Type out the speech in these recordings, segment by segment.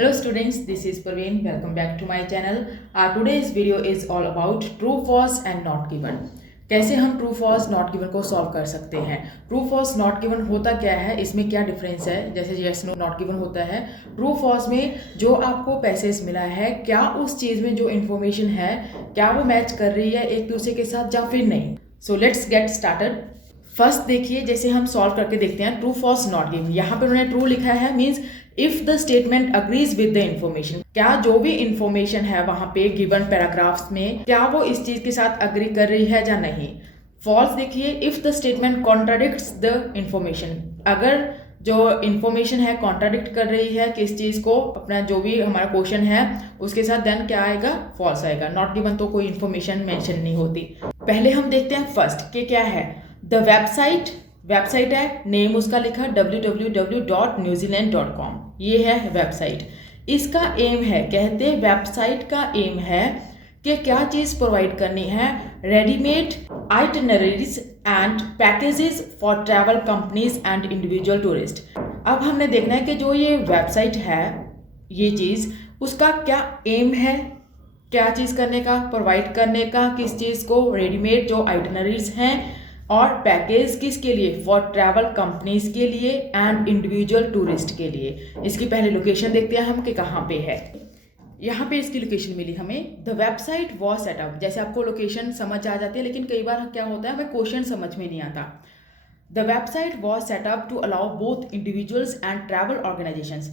Hello students, this is Praveen. Welcome back to my channel. Today's video is all about true, false and not given. कैसे हम true false not given को solve कर सकते हैं। True false not given होता क्या है, इसमें क्या डिफरेंस है। जैसे यस नो नॉट गिवन होता है, ट्रू फॉल्स में जो आपको पैसेज मिला है, क्या उस चीज़ में जो इन्फॉर्मेशन है क्या वो मैच कर रही है एक दूसरे के साथ या फिर नहीं। So let's get started. First देखिए, जैसे हम सॉल्व करके देखते हैं ट्रू फॉल्स नॉट गिवन। यहाँ पर उन्होंने ट्रू लिखा है, means if the statement agrees with the information. क्या जो भी इंफॉर्मेशन है वहां पे गिवन पैराग्राफ्स में, क्या वो इस चीज के साथ अग्री कर रही है या नहीं। फॉल्स देखिए, if the statement contradicts the information. अगर जो इंफॉर्मेशन है कॉन्ट्राडिक्ट कर रही है किस चीज को, अपना जो भी हमारा क्वेश्चन है उसके साथ, देन क्या आएगा, फॉल्स आएगा। नॉट गिवन तो कोई इंफॉर्मेशन मेंशन नहीं होती। पहले हम देखते हैं फर्स्ट के क्या है। द वेबसाइट है, नेम उसका लिखा www.newzealand.com। ये है वेबसाइट। इसका एम है, कहते हैं वेबसाइट का एम है कि क्या चीज़ प्रोवाइड करनी है, readymade itineraries and packages for travel companies and individual tourist. अब हमने देखना है कि जो ये वेबसाइट है, ये चीज़ उसका क्या एम है, क्या चीज़ करने का, प्रोवाइड करने का, किस चीज़ को, रेडीमेड जो आइटिनरीज हैं और पैकेज किसके लिए, फॉर ट्रैवल कंपनीज के लिए एंड इंडिविजुअल टूरिस्ट के लिए। इसकी पहले लोकेशन देखते हैं हम कि कहाँ पे है। यहाँ पे इसकी लोकेशन मिली हमें, द वेबसाइट वॉज सेटअप। जैसे आपको लोकेशन समझ आ जाती है, लेकिन कई बार क्या होता है हमें क्वेश्चन समझ में नहीं आता। The website was set up to allow both individuals and travel organisations.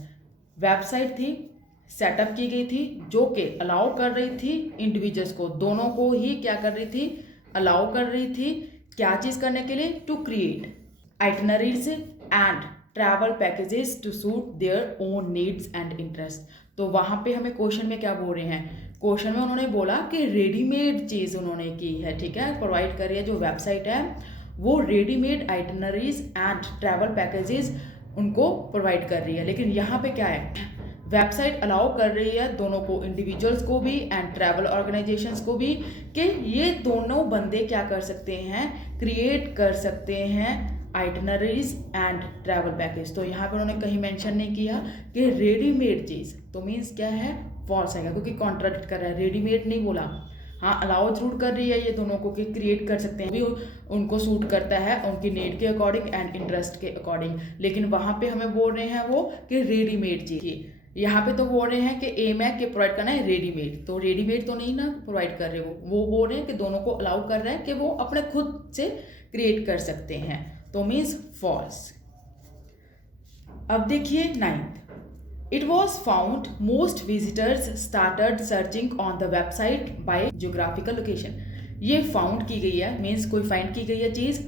Website थी, सेटअप की गई थी, जो कि अलाउ कर रही थी इंडिविजुअल्स को, दोनों को ही क्या कर रही थी, अलाउ कर रही थी। क्या चीज़ करने के लिए, to create itineraries and travel packages to suit their own needs and interest. तो वहाँ पे हमें क्वेश्चन में क्या बोल रहे हैं, क्वेश्चन में उन्होंने बोला कि रेडीमेड चीज़ उन्होंने की है, ठीक है, प्रोवाइड कर रही है जो वेबसाइट है वो readymade itineraries and travel packages उनको प्रोवाइड कर रही है। लेकिन यहाँ पे क्या है, वेबसाइट अलाउ कर रही है दोनों को, इंडिविजुअल्स को भी एंड ट्रैवल ऑर्गेनाइजेशंस को भी, कि ये दोनों बंदे क्या कर सकते हैं, क्रिएट कर सकते हैं आइटनरीज एंड ट्रैवल पैकेज। तो यहाँ पर उन्होंने कहीं मेंशन नहीं किया कि रेडीमेड चीज़, तो मीन्स क्या है, फॉल्स आएगा, क्योंकि कॉन्ट्राडिक्ट कर रहा है। रेडीमेड नहीं बोला, हाँ अलाउ जरूर कर रही है ये दोनों को कि क्रिएट कर सकते हैं, भी उनको सूट करता है उनकी नीड के अकॉर्डिंग एंड इंटरेस्ट के अकॉर्डिंग। लेकिन वहाँ पे हमें बोल रहे हैं वो कि रेडीमेड चीज़। यहाँ पे तो बोल रहे हैं कि एम है कि प्रोवाइड करना है रेडीमेड, तो रेडीमेड तो नहीं ना प्रोवाइड कर रहे वो बोल रहे हैं कि दोनों को अलाउ कर रहे हैं कि वो अपने खुद से क्रिएट कर सकते हैं, तो मीन्स फॉल्स। अब देखिए 9th, it was found most visitors started searching on the website bye geographical location. ये फाउंड की गई है, मीन्स कोई फाइंड की गई है चीज़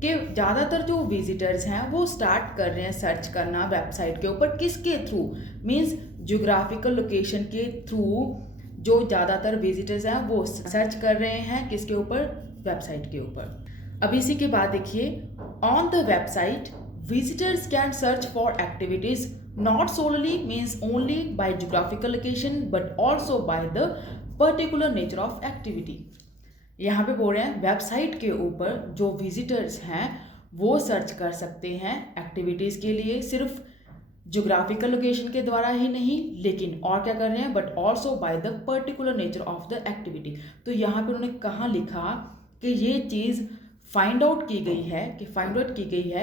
कि ज़्यादातर जो विजिटर्स हैं वो स्टार्ट कर रहे हैं सर्च करना वेबसाइट के ऊपर, किसके थ्रू, मींस ज्योग्राफिकल लोकेशन के थ्रू। जो ज़्यादातर विजिटर्स हैं वो सर्च कर रहे हैं किसके ऊपर, वेबसाइट के ऊपर। अब इसी के बाद देखिए, on the website visitors can search for activities not solely means only by geographical location but also by the particular nature of activity. यहाँ पे बोल रहे हैं वेबसाइट के ऊपर जो विजिटर्स हैं वो सर्च कर सकते हैं एक्टिविटीज़ के लिए, सिर्फ ज्योग्राफिकल लोकेशन के द्वारा ही नहीं, लेकिन और क्या कर रहे हैं, but also by the particular nature of the activity. तो यहाँ पे उन्होंने कहाँ लिखा कि ये चीज़ फाइंड आउट की गई है,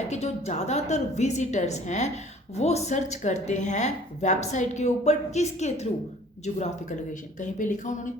कि जो ज़्यादातर विजिटर्स हैं वो सर्च करते हैं वेबसाइट के ऊपर, किसके थ्रू, ज्योग्राफिकल लोकेशन। कहीं पे लिखा उन्होंने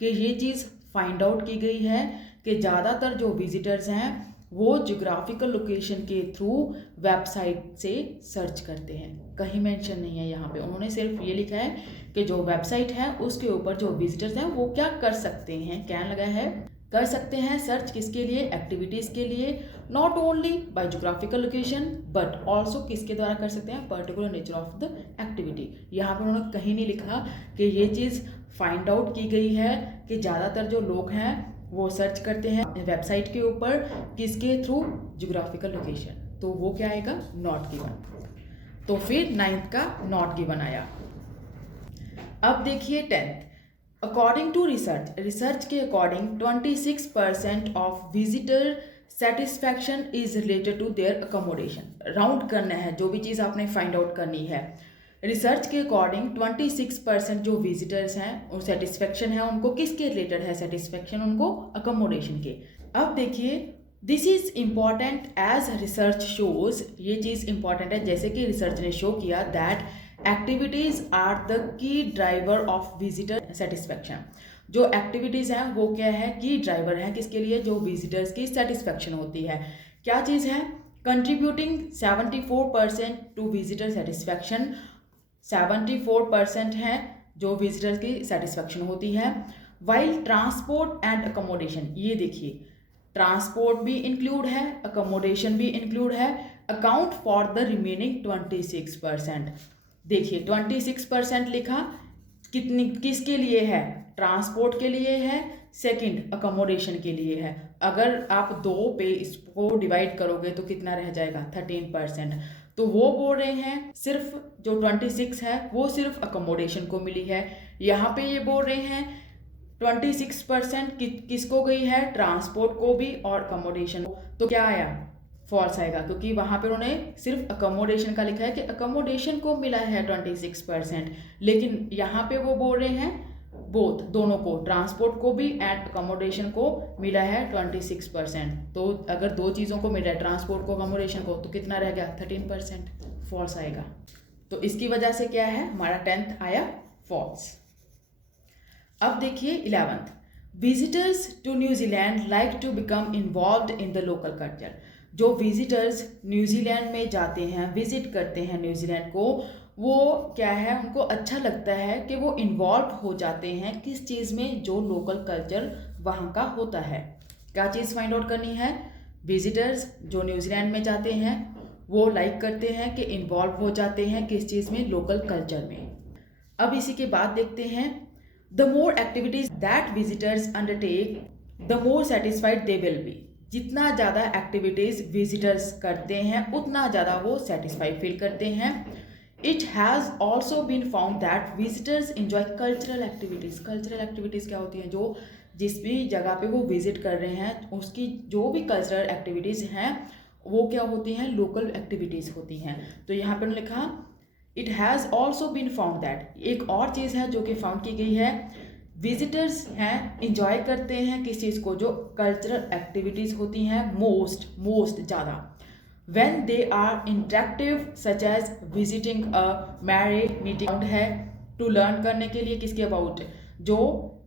कि ये चीज़ फाइंड आउट की गई है कि ज़्यादातर जो विजिटर्स हैं वो ज्योग्राफिकल लोकेशन के थ्रू वेबसाइट से सर्च करते हैं, कहीं मेंशन नहीं है यहाँ पे। उन्होंने सिर्फ ये लिखा है कि जो वेबसाइट है उसके ऊपर जो विजिटर्स हैं वो क्या कर सकते हैं, क्या लगा है, कर सकते हैं सर्च किसके लिए, एक्टिविटीज़ के लिए, not only by geographical location but also किसके द्वारा कर सकते हैं, particular nature of the activity. यहाँ पर उन्होंने कहीं नहीं लिखा कि ये चीज़ फाइंड आउट की गई है कि ज़्यादातर जो लोग हैं वो सर्च करते हैं वेबसाइट के ऊपर, किसके थ्रू, ज्योग्राफिकल लोकेशन। तो वो क्या आएगा, नॉट गिवन। तो फिर 9th का नॉट गिवन आया। अब देखिए 10th, अकॉर्डिंग टू रिसर्च के according 26% of visitor satisfaction is related to their accommodation. Round करना है, जो भी चीज़ आपने फाइंड आउट करनी है, रिसर्च के अकॉर्डिंग 26% जो विजिटर्स हैं और सेटिस्फेक्शन है उनको किसके रिलेटेड है, सेटिस्फेक्शन उनको अकोमोडेशन के। अब देखिए this is important as research shows, ये चीज़ इंपॉर्टेंट है जैसे कि रिसर्च ने शो किया that activities are the key driver of visitor satisfaction. जो एक्टिविटीज़ हैं वो क्या है, की ड्राइवर है किसके लिए, जो विजिटर्स की सेटिस्फेक्शन होती है। क्या चीज़ है, कंट्रीब्यूटिंग 74% टू विजिटर सेटिस्फेक्शन, 74% है जो विजिटर्स की सेटिस्फेक्शन होती है। वाइल ट्रांसपोर्ट एंड अकोमोडेशन, ये देखिए ट्रांसपोर्ट भी इंक्लूड है, अकोमोडेशन भी इंक्लूड है, अकाउंट फॉर द रिमेनिंग 26%। देखिए 26% लिखा, कितनी किसके लिए है, ट्रांसपोर्ट के लिए है, सेकंड अकोमोडेशन के लिए है। अगर आप 2 पे इसको डिवाइड करोगे तो कितना रह जाएगा, 13%। तो वो बोल रहे हैं सिर्फ जो 26 है वो सिर्फ अकोमोडेशन को मिली है। यहाँ पे ये बोल रहे हैं 26% किसको गई है, ट्रांसपोर्ट को भी और अकोमोडेशन को। तो क्या आया, फॉल्स आएगा, क्योंकि वहां पर उन्होंने सिर्फ अकोमोडेशन का लिखा है कि अकोमोडेशन को मिला है 26%, लेकिन यहाँ पे वो बोल रहे हैं बोथ, दोनों को, ट्रांसपोर्ट को भी एंड अकोमोडेशन को मिला है 26%। तो अगर 2 चीज़ों को मिला है, ट्रांसपोर्ट को अकोमोडेशन को, तो कितना रह गया, 13%, फॉल्स आएगा। तो इसकी वजह से क्या है, हमारा 10th आया फॉल्स। अब देखिए 11th, visitors to New Zealand like to become involved in the local culture. जो विजिटर्स न्यूजीलैंड में जाते हैं, विजिट करते हैं न्यूजीलैंड को, वो क्या है, उनको अच्छा लगता है कि वो इन्वॉल्व हो जाते हैं किस चीज़ में, जो लोकल कल्चर वहाँ का होता है। क्या चीज़ फाइंड आउट करनी है, विजिटर्स जो न्यूजीलैंड में जाते हैं वो लाइक करते हैं कि इन्वॉल्व हो जाते हैं किस चीज़ में, लोकल कल्चर में। अब इसी के बाद देखते हैं, the more activities that visitors undertake the more satisfied they will be. जितना ज़्यादा एक्टिविटीज़ विजिटर्स करते हैं उतना ज़्यादा वो सेटिस्फाइड फील करते हैं। It has also been found that visitors enjoy cultural activities. Cultural activities क्या होती हैं, जो जिस भी जगह पे वो विजिट कर रहे हैं उसकी जो भी कल्चरल एक्टिविटीज़ हैं वो क्या होती हैं, लोकल एक्टिविटीज़ होती हैं। तो यहाँ पर लिखा it has also been found that, एक और चीज़ है जो कि फाउंड की गई है, विजिटर्स हैं इंजॉय करते हैं किस चीज़ को, जो कल्चरल एक्टिविटीज़ होती हैं मोस्ट ज़्यादा। When they are interactive such as visiting a marriage meeting है, टू लर्न करने के लिए किसके अबाउट, जो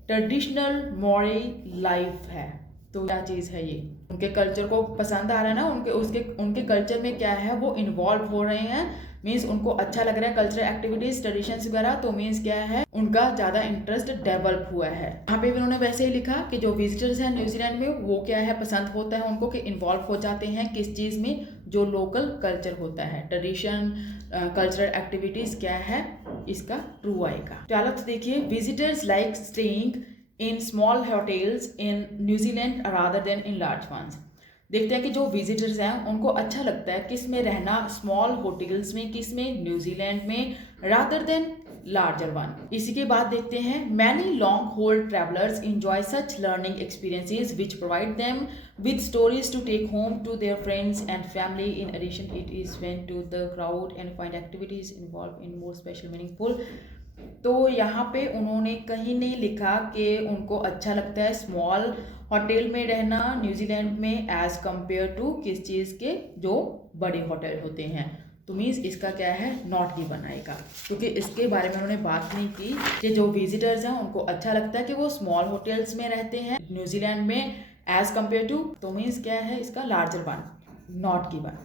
ट्रेडिशनल मॉरी लाइफ है। तो क्या चीज़ है ये, उनके कल्चर को पसंद आ रहा है ना, उनके कल्चर में क्या है वो इन्वॉल्व हो रहे हैं, मीन्स उनको अच्छा लग रहा है कल्चरल एक्टिविटीज ट्रेडिशंस वगैरह, तो मीन्स क्या है उनका ज़्यादा इंटरेस्ट डेवलप हुआ है। यहाँ पे भी उन्होंने वैसे ही लिखा कि जो विजिटर्स हैं न्यूजीलैंड में वो क्या है, पसंद होता है उनको कि इन्वॉल्व हो जाते हैं किस चीज़ में, जो लोकल कल्चर होता है, ट्रेडिशन कल्चरल एक्टिविटीज़ क्या है, इसका ट्रू आएगा। चलो तो देखिए, visitors like staying in small hotels in New Zealand rather then in large once. देखते हैं कि जो विजिटर्स हैं उनको अच्छा लगता है किस में रहना, स्मॉल होटल्स में, किस में, न्यूजीलैंड में, रादर देन लार्जर वन। इसी के बाद देखते हैं, many long hold travellers enjoy such learning experiences which provide them with stories to take home to their friends and family. In addition it is went to the crowd and find activities involve in more special meaningful. तो यहाँ पे उन्होंने कहीं नहीं लिखा कि उनको अच्छा लगता है स्मॉल होटल में रहना न्यूजीलैंड में एज कंपेयर टू किस चीज़ के, जो बड़े होटल होते हैं। तो मीन्स इसका क्या है, नॉट गिवन आएगा, क्योंकि इसके बारे में उन्होंने बात नहीं की कि जो विजिटर्स हैं उनको अच्छा लगता है कि वो स्मॉल होटल्स में रहते हैं न्यूजीलैंड में एज कंपेयर टू, तो मीन्स क्या है इसका लार्जर वन, नॉट गिवन।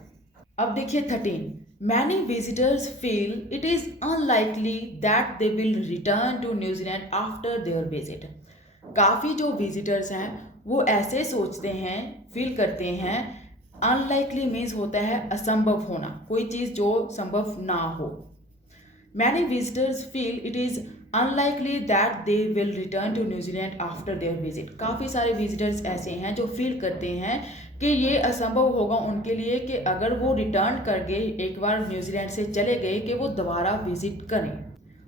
अब देखिए 13, many visitors feel it is unlikely that they will return to New Zealand after their visit। काफ़ी जो विजिटर्स हैं वो ऐसे सोचते हैं, फील करते हैं, अनलाइकली मीन्स होता है असंभव होना, कोई चीज़ जो संभव ना हो। Many visitors feel it is unlikely that they will return to New Zealand after their visit। काफ़ी सारे विजिटर्स ऐसे हैं जो फील करते हैं कि ये असंभव होगा उनके लिए कि अगर वो रिटर्न कर गए, एक बार न्यूजीलैंड से चले गए, कि वो दोबारा विजिट करें।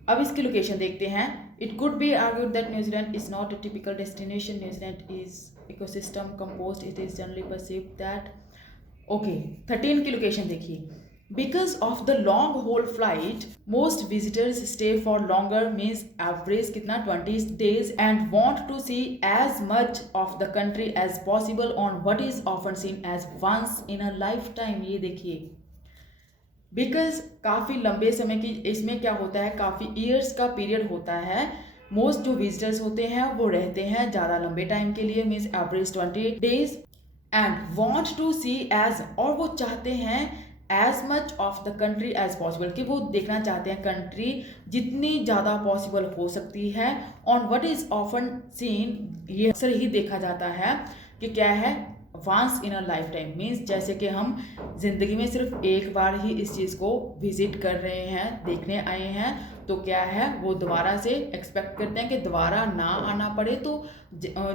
अब इसकी लोकेशन देखते हैं। It could be argued that New Zealand is not a typical destination, New Zealand is ecosystem composed, it is generally perceived that. Okay, 13 की लोकेशन देखिए, Because of the long haul flight, most visitors stay for longer, means average कितना 20 days, and want to see as much of the country as possible on what is often seen as once in a lifetime। ये देखिए, because काफ़ी लंबे समय की इसमें क्या होता है, काफ़ी ईयर्स का पीरियड होता है। मोस्ट जो विजिटर्स होते हैं वो रहते हैं ज़्यादा लंबे टाइम के लिए, means average 20 days, and want to see as, और वो चाहते हैं as much of the country as possible, कि वो देखना चाहते हैं कंट्री जितनी ज़्यादा पॉसिबल हो सकती है on what is often seen. ये अक्सर ही देखा जाता है कि क्या है, once in a lifetime, means जैसे कि हम ज़िंदगी में सिर्फ एक बार ही इस चीज़ को विजिट कर रहे हैं, देखने आए हैं, तो क्या है वो दोबारा से एक्सपेक्ट करते हैं कि दोबारा ना आना पड़े। तो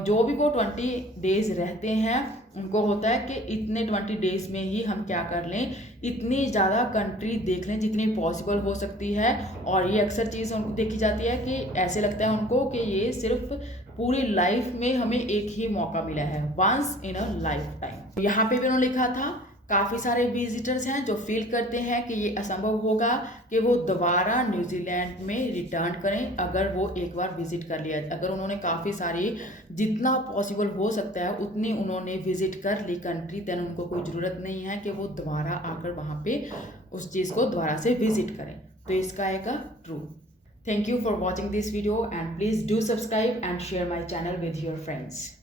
जो भी वो 20 डेज़ रहते हैं उनको होता है कि इतने 20 डेज़ में ही हम क्या कर लें, इतनी ज़्यादा कंट्री देख लें जितनी पॉसिबल हो सकती है। और ये अक्सर चीज़ उनको देखी जाती है कि ऐसे लगता है उनको कि ये सिर्फ पूरी लाइफ में हमें एक ही मौका मिला है, once in a lifetime. यहाँ पे भी उन्होंने लिखा था काफ़ी सारे विजिटर्स हैं जो फील करते हैं कि ये असंभव होगा कि वो दोबारा न्यूजीलैंड में रिटर्न करें अगर वो एक बार विजिट कर लिया। अगर उन्होंने काफ़ी सारी, जितना पॉसिबल हो सकता है उतनी उन्होंने विजिट कर ली कंट्री, देन उनको कोई ज़रूरत नहीं है कि वो दोबारा आकर वहाँ पे उस चीज़ को दोबारा से विजिट करें। तो इसका आएगा true. Thank you for watching this video and please do subscribe and share my channel with your friends.